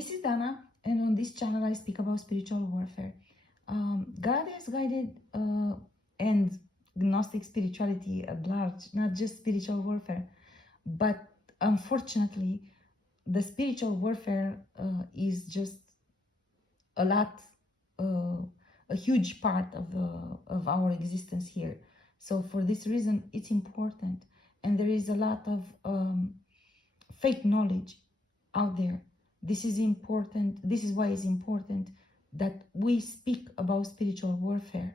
This is Dana, and on this channel I speak about spiritual warfare. God has guided and Gnostic spirituality at large, not just spiritual warfare, but unfortunately, the spiritual warfare is just a lot, a huge part of our existence here. So for this reason, it's important, and there is a lot of fake knowledge out there. This is important. This is why it's important that we speak about spiritual warfare.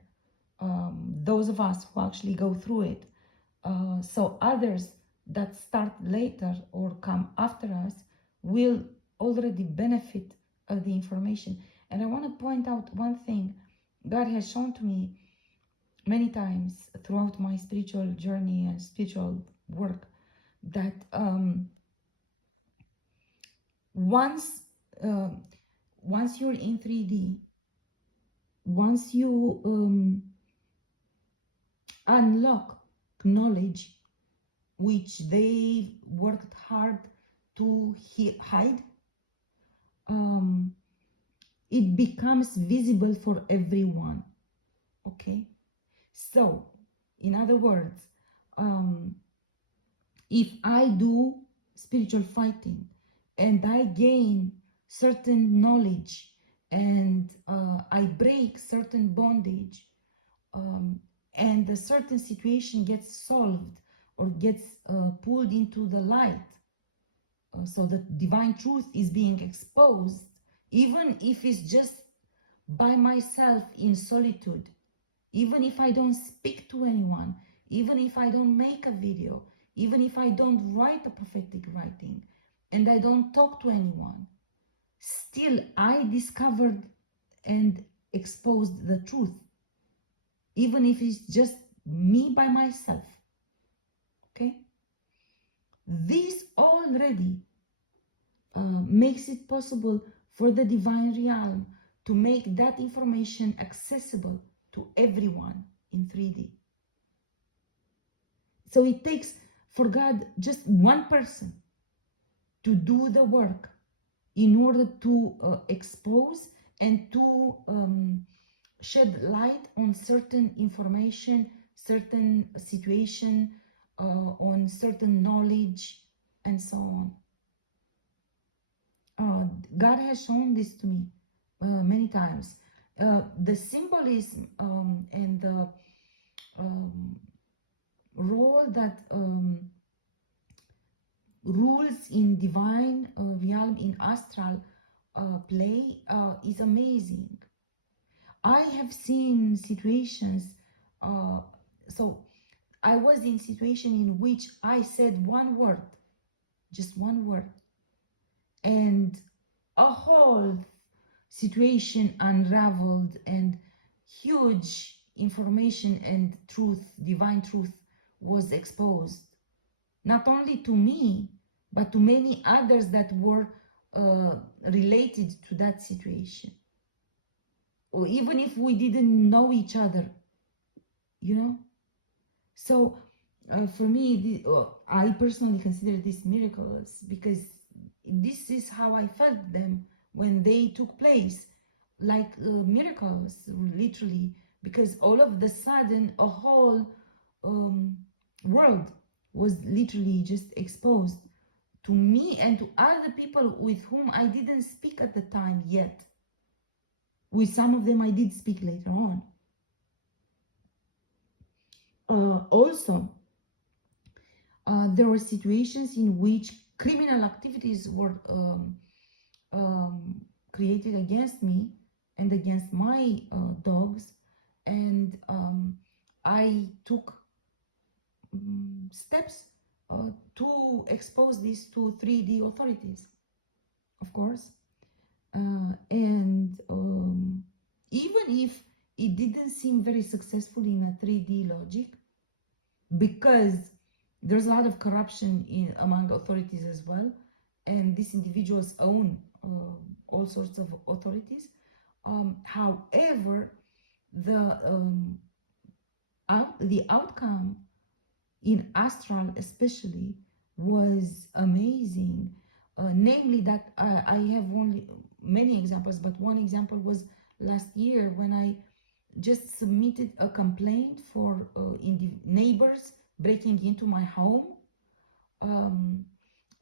Those of us who actually go through it, so others that start later or come after us will already benefit of the information. And I want to point out one thing God has shown to me many times throughout my spiritual journey and spiritual work, that once you're in 3D, once you unlock knowledge which they worked hard to hide, it becomes visible for everyone. Okay, so in other words, if I do spiritual fighting and I gain certain knowledge and I break certain bondage, and a certain situation gets solved or gets pulled into the light, so the divine truth is being exposed, even if it's just by myself in solitude, even if I don't speak to anyone, even if I don't make a video, even if I don't write a prophetic writing and I don't talk to anyone, still I discovered and exposed the truth, even if it's just me by myself. Okay, this already makes it possible for the divine realm to make that information accessible to everyone in 3D. So it takes for God just one person to do the work in order to expose and to shed light on certain information, certain situation, on certain knowledge, and so on. God has shown this to me many times. The symbolism and the role that rules in divine realm, in astral play, is amazing. I have seen situations, so I was in situation in which I said one word, just one word, and a whole situation unraveled, and huge information and truth, divine truth, was exposed, not only to me but to many others that were related to that situation, or even if we didn't know each other, you know. So for me, I personally consider this miracles, because this is how I felt them when they took place, like miracles, literally, because all of the sudden a whole world was literally just exposed to me and to other people with whom I didn't speak at the time yet. With some of them I did speak later on. Also, there were situations in which criminal activities were created against me and against my dogs, and I took steps to expose this to 3D authorities, of course. And even if it didn't seem very successful in a 3D logic, because there's a lot of corruption among authorities as well, and these individuals own all sorts of authorities. However, the outcome in astral especially was amazing. namely that I have only many examples, but one example was last year when I just submitted a complaint for neighbors breaking into my home, um,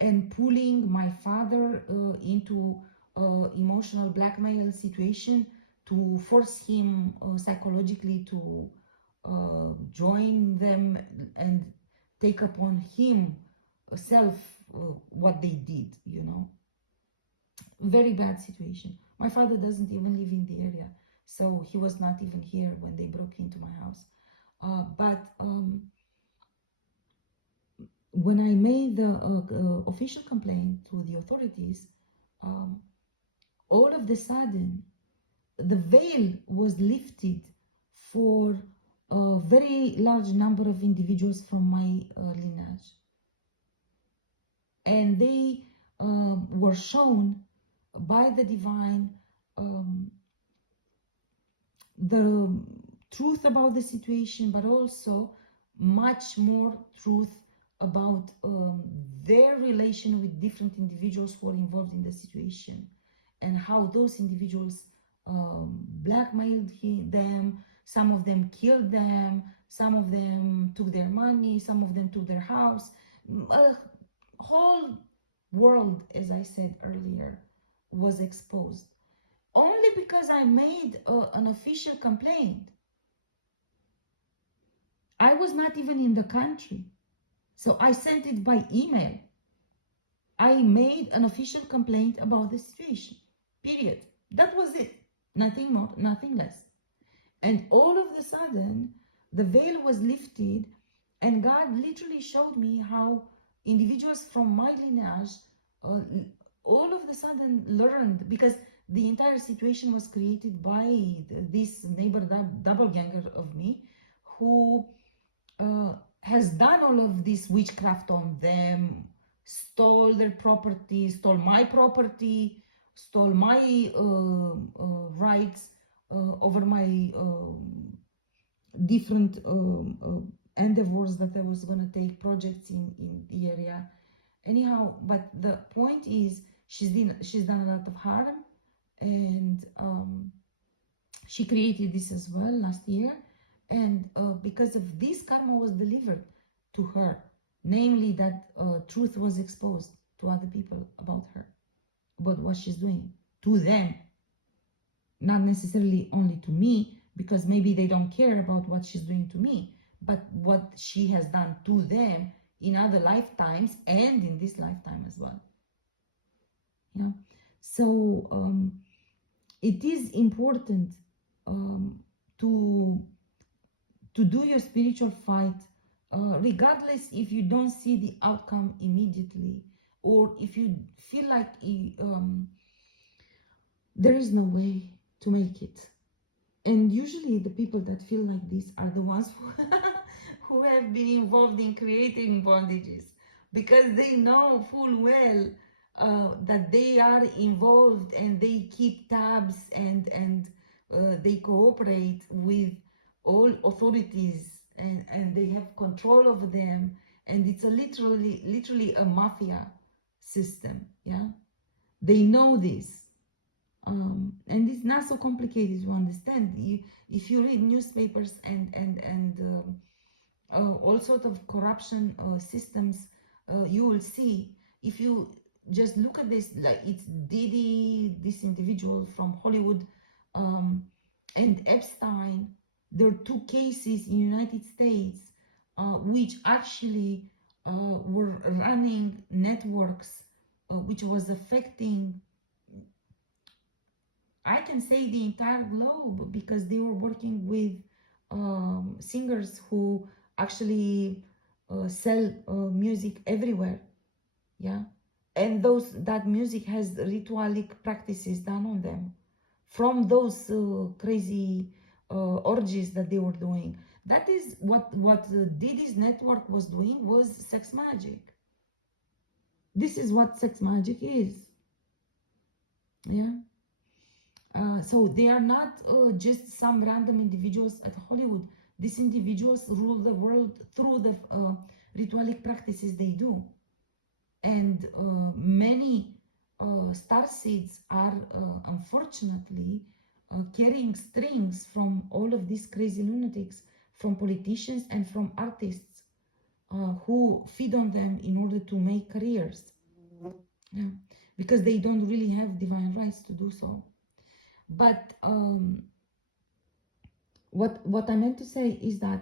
and pulling my father into emotional blackmail situation to force him psychologically to join them and take upon him self what they did, you know. Very bad situation. My father doesn't even live in the area, so he was not even here when they broke into my house. But when I made the official complaint to the authorities, um, all of the sudden the veil was lifted for a very large number of individuals from my lineage, and they were shown by the divine um, the truth about the situation, but also much more truth about their relation with different individuals who are involved in the situation, and how those individuals blackmailed them. Some of them killed them, some of them took their money, some of them took their house. A whole world, as I said earlier, was exposed only because I made an official complaint. I was not even in the country, so I sent it by email. I made an official complaint about the situation, period. That was it. Nothing more, nothing less. And all of a sudden, the veil was lifted, and God literally showed me how individuals from my lineage uh, all of a sudden learned, because the entire situation was created by this neighbor doppelganger of me, who has done all of this witchcraft on them, stole their property, stole my property, stole my rights over my different endeavors that I was going to take, projects in the area. Anyhow, but the point is, she's done a lot of harm, and she created this as well last year, and because of this, karma was delivered to her, namely that truth was exposed to other people about her, about what she's doing to them, not necessarily only to me, because maybe they don't care about what she's doing to me, but what she has done to them in other lifetimes and in this lifetime as well. Yeah. So it is important um, to do your spiritual fight, regardless if you don't see the outcome immediately, or if you feel like there is no way to make it. And usually the people that feel like this are the ones who, who have been involved in creating bondages, because they know full well that they are involved, and they keep tabs, and they cooperate with all authorities, and they have control over them, and it's a literally a mafia system. Yeah, they know this. And it's not so complicated to understand. If you read newspapers and all sort of corruption systems, you will see. If you just look at this, like it's Diddy, this individual from Hollywood, and Epstein. There are two cases in United States which actually were running networks which was affecting, I can say, the entire globe, because they were working with singers who actually sell music everywhere. Yeah, and that music has ritualic practices done on them from those crazy orgies that they were doing. That is what Diddy's network was doing, was sex magic. This is what sex magic is. Yeah. So they are not just some random individuals at Hollywood. These individuals rule the world through the ritualic practices they do. And many star seeds are unfortunately carrying strings from all of these crazy lunatics, from politicians and from artists who feed on them in order to make careers. Yeah, because they don't really have divine rights to do so. But what I meant to say is that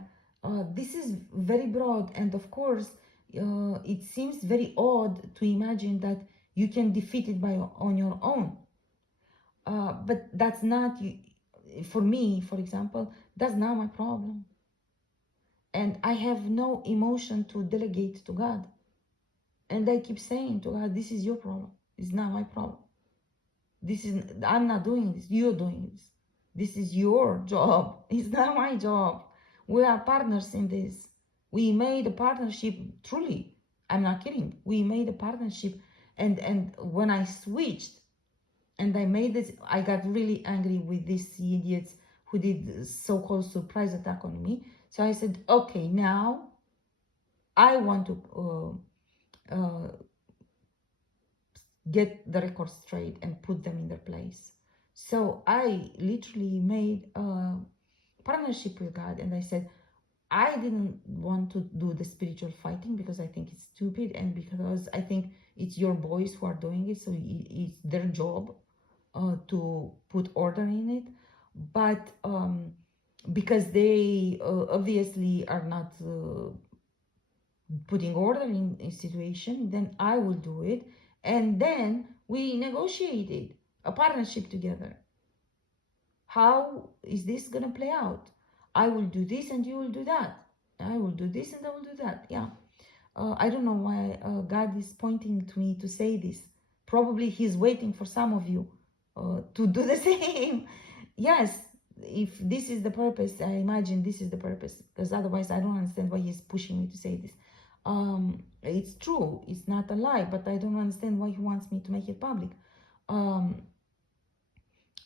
this is very broad, and of course, it seems very odd to imagine that you can defeat it on your own. But that's not, for me, for example, that's not my problem. And I have no emotion to delegate to God. And I keep saying to God, this is your problem. It's not my problem. I'm not doing this. You're doing this. This is your job. It's not my job. We are partners in this. We made a partnership, truly. I'm not kidding. We made a partnership. And when I switched and I made this, I got really angry with these idiots who did so-called surprise attack on me. So I said, okay, now I want to get the records straight and put them in their place. So I literally made a partnership with God, and I said, I didn't want to do the spiritual fighting because I think it's stupid, and because I think it's your boys who are doing it, so it's their job to put order in it. But because they obviously are not putting order in a situation, then I will do it. And then we negotiated a partnership together. How is this going to play out? I will do this and you will do that. I will do this and I will do that. Yeah. I don't know why God is pointing to me to say this. Probably He's waiting for some of you to do the same. Yes, if this is the purpose, I imagine this is the purpose. Because otherwise, I don't understand why He's pushing me to say this. It's true, it's not a lie, but I don't understand why He wants me to make it public.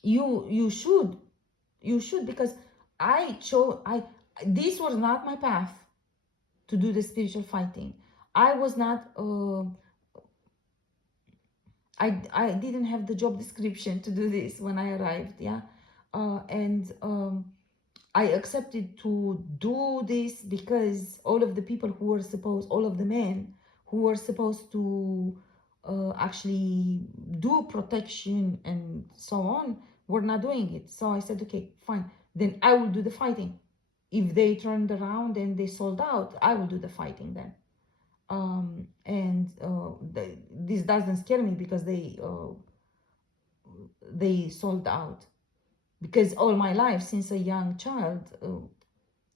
You should, because this was not my path to do the spiritual fighting. I was not I didn't have the job description to do this when I arrived. Yeah. And I accepted to do this because all of the people who were supposed, all of the men who were supposed to actually do protection and so on, were not doing it. So I said, okay, fine, then I will do the fighting. If they turned around and they sold out, I will do the fighting then. This doesn't scare me because they sold out. Because all my life, since a young child,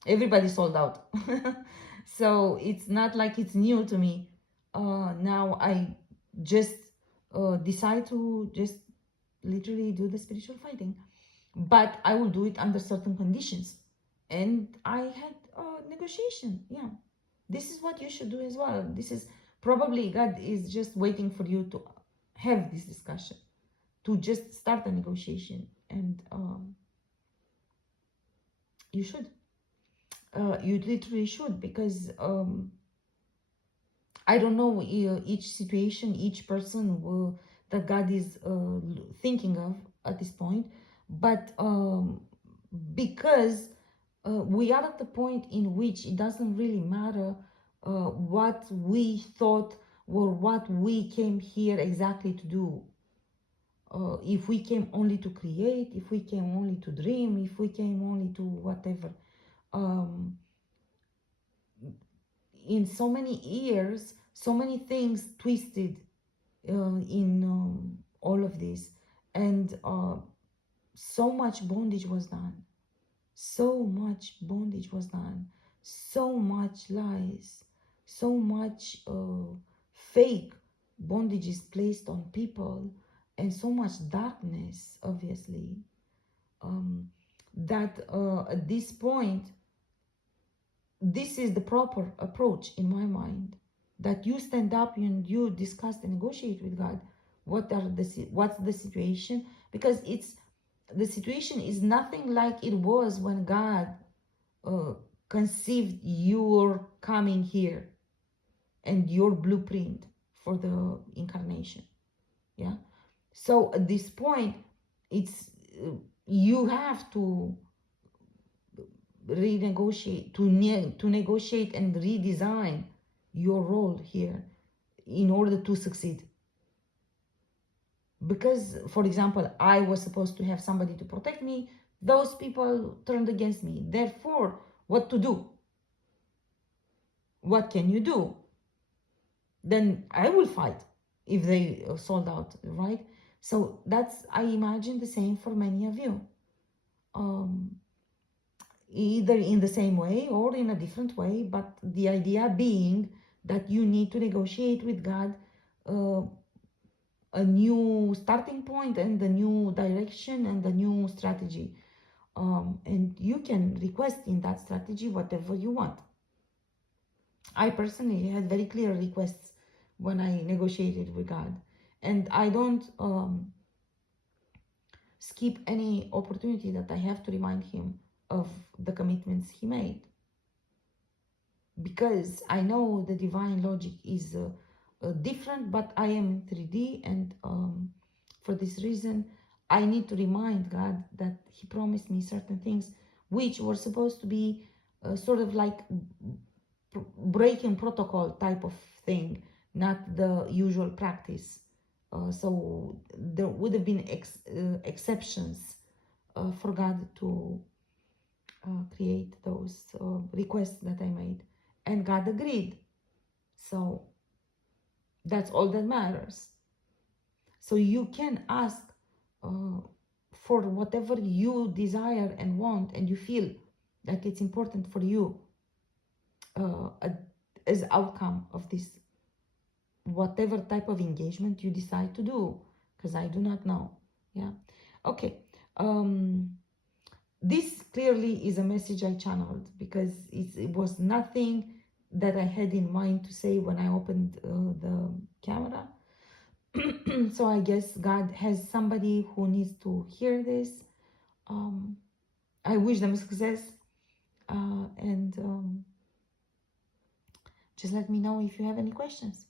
everybody sold out. So it's not like it's new to me. Now I just decide to just literally do the spiritual fighting, but I will do it under certain conditions. And I had a negotiation. Yeah, this is what you should do as well. This is probably God is just waiting for you to have this discussion, to just start a negotiation. And you should. You literally should, because I don't know each situation, each person that God is thinking of at this point, but because we are at the point in which it doesn't really matter what we thought or what we came here exactly to do. If we came only to create, if we came only to dream, if we came only to whatever. In so many years, so many things twisted in all of this, and so much bondage was done. So much bondage was done. So much lies. So much fake bondage is placed on people, and so much darkness, obviously, that at this point, this is the proper approach in my mind, that you stand up and you discuss and negotiate with God what's the situation, because the situation is nothing like it was when God conceived your coming here and your blueprint for the incarnation. Yeah. So at this point, it's you have to renegotiate, to negotiate and redesign your role here in order to succeed. Because, for example, I was supposed to have somebody to protect me, those people turned against me. Therefore, what to do? What can you do? Then I will fight if they sold out, right? So that's, I imagine, the same for many of you. Either in the same way or in a different way, but the idea being that you need to negotiate with God uh, a new starting point and a new direction and a new strategy. And you can request in that strategy whatever you want. I personally had very clear requests when I negotiated with God, and I don't skip any opportunity that I have to remind Him of the commitments He made, because I know the divine logic is different, but I am in 3D, and for this reason, I need to remind God that He promised me certain things which were supposed to be sort of like breaking protocol type of thing, not the usual practice. So there would have been exceptions for God to create those requests that I made, and God agreed. So that's all that matters. So you can ask for whatever you desire and want, and you feel that it's important for you as outcome of this, whatever type of engagement you decide to do, because I do not know. Yeah. Okay. This clearly is a message I channeled, because it was nothing that I had in mind to say when I opened the camera. So I guess God has somebody who needs to hear this. I wish them success, and just let me know if you have any questions.